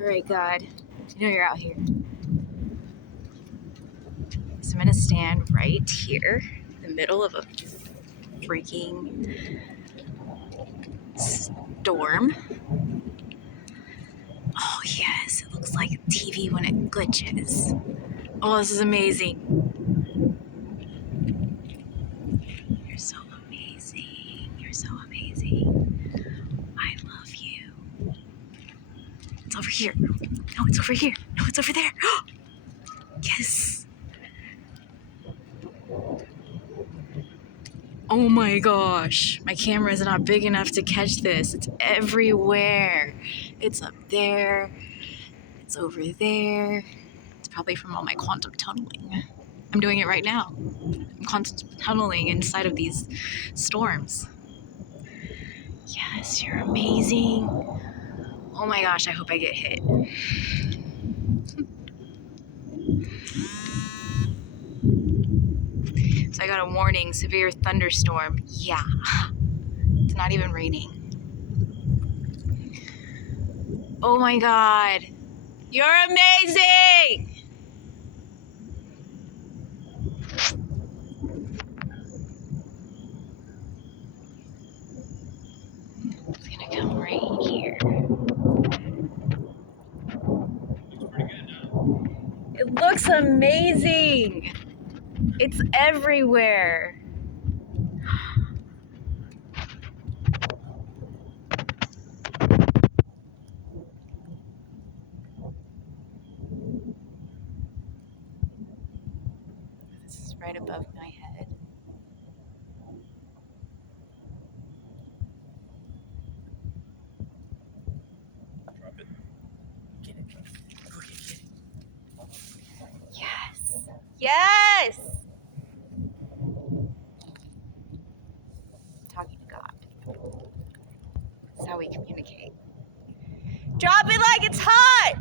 Alright, God, you know you're out here. So I'm gonna stand right here in the middle of a freaking storm. Oh yes, it looks like TV when it glitches. Oh, this is amazing. You're so amazing. You're so amazing. I love you. It's over here. No, it's over here. No, it's over there. Yes. Oh my gosh. My camera is not big enough to catch this. It's everywhere. It's up there. It's over there. It's probably from all my quantum tunneling. I'm doing it right now. I'm quantum tunneling inside of these storms. Yes, you're amazing. Oh my gosh, I hope I get hit. So I got a warning, severe thunderstorm. Yeah, it's not even raining. Oh my God, you're amazing! It's gonna come right here. It looks amazing! It's everywhere. This is right above my head. Drop it. Get it. Go ahead, get it. Yes! Yes! Talking to God. That's how we communicate. Drop it like it's hot!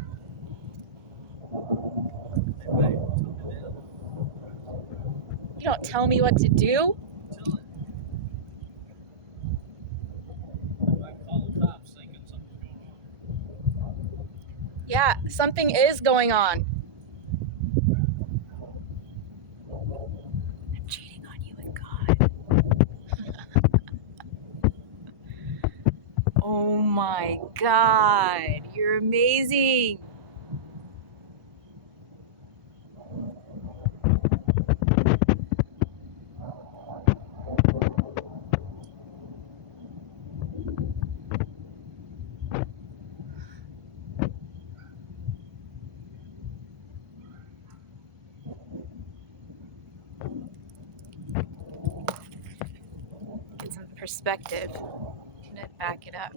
You don't tell me what to do. Tell it. I might call the cops thinking something's going on. Yeah, something is going on. I'm cheating on you with God. Oh my God, you're amazing. Get some perspective. I'm gonna back it up.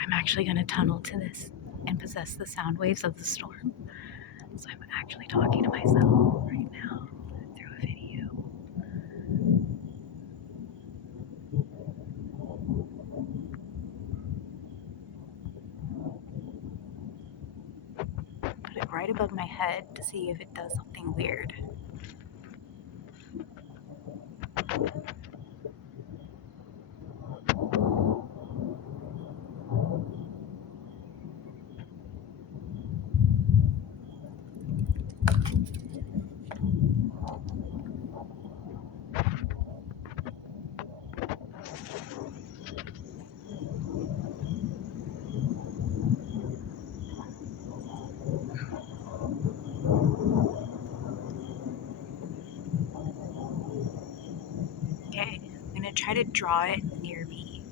I'm actually gonna tunnel to this and possess the sound waves of the storm. So I'm actually talking to myself right now through a video. Put it right above my head to see if it does something weird. Okay, I'm gonna try to draw it near me.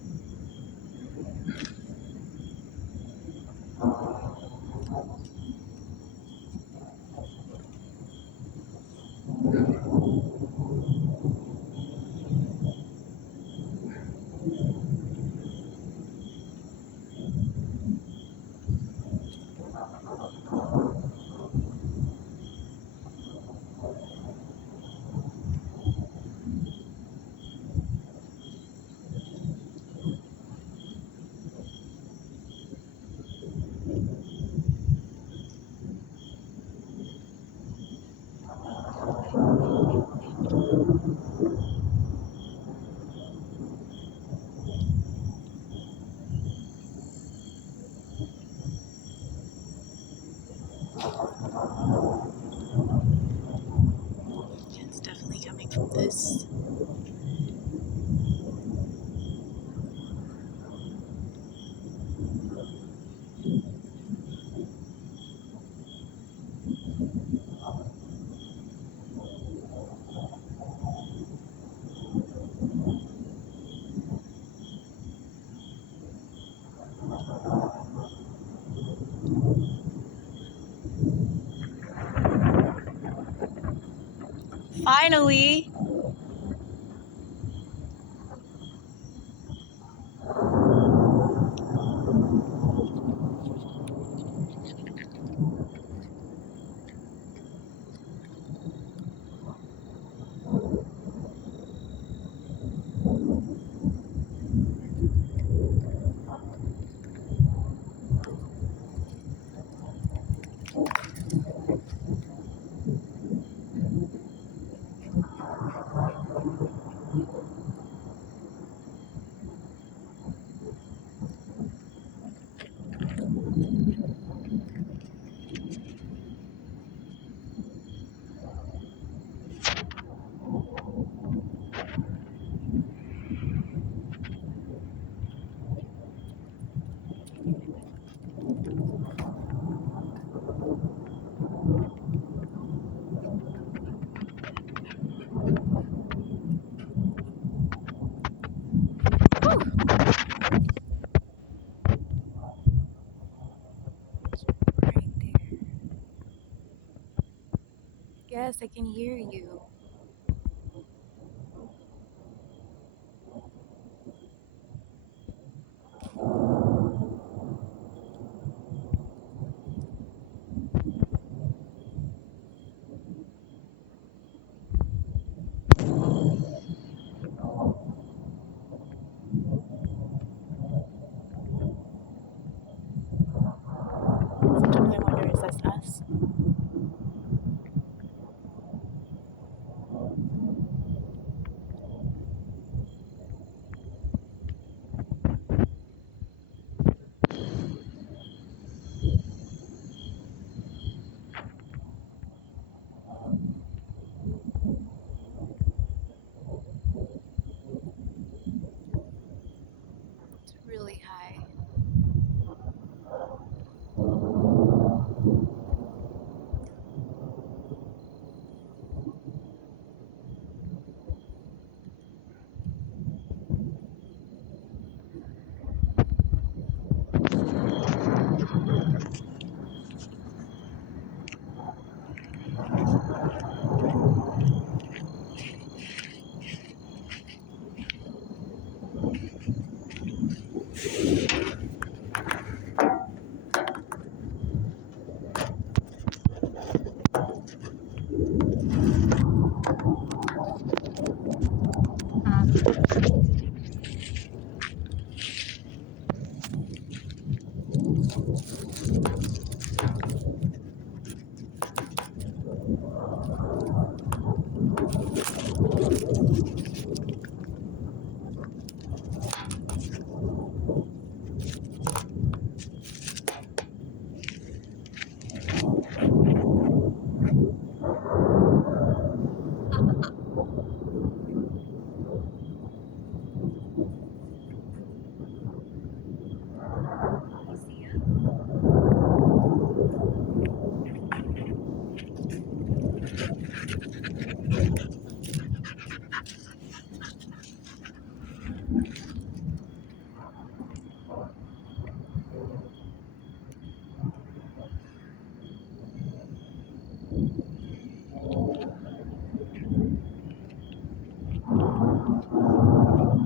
this. Finally! Right there. Yes, I can hear you. Sometimes I wonder, is this us? It's really high.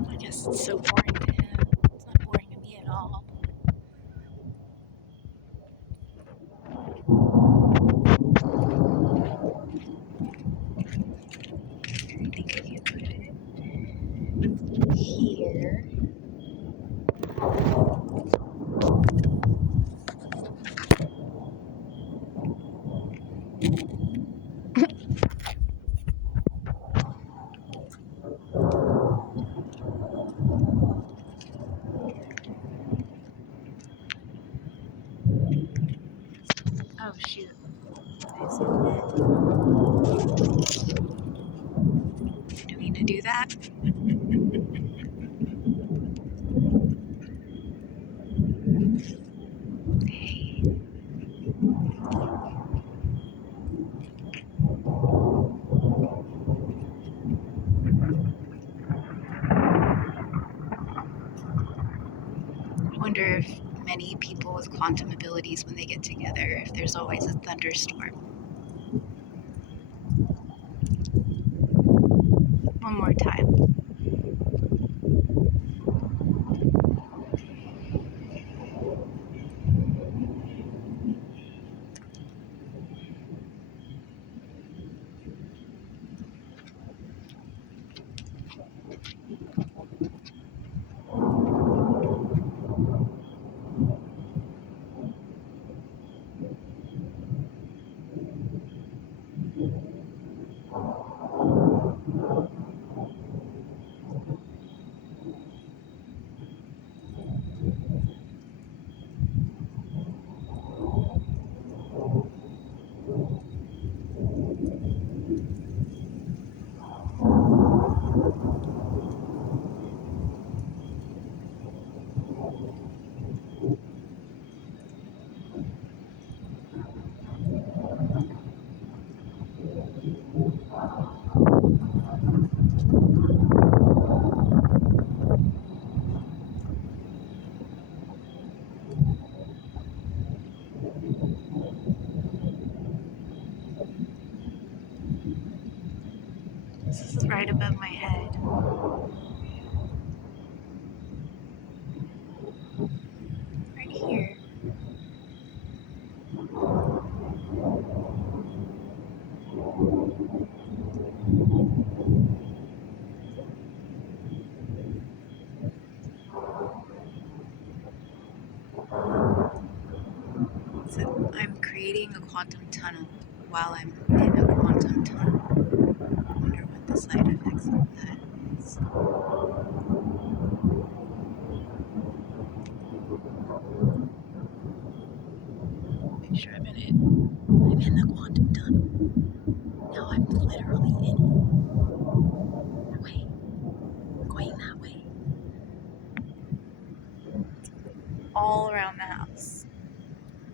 I guess it's so boring to him. It's not boring to me at all. I think if you put it here. Oh shoot. I zoomed in. to do that. Hey. I wonder if many people with quantum abilities, when they get together, if there's always a thunderstorm. One more time. This is right above my head. Right here. So I'm creating a quantum tunnel while I'm in a quantum tunnel. I wonder what the side effects of that is. Make sure I'm in it. I'm in the quantum tunnel. Now I'm literally in it. That way. Going that way. All around the house.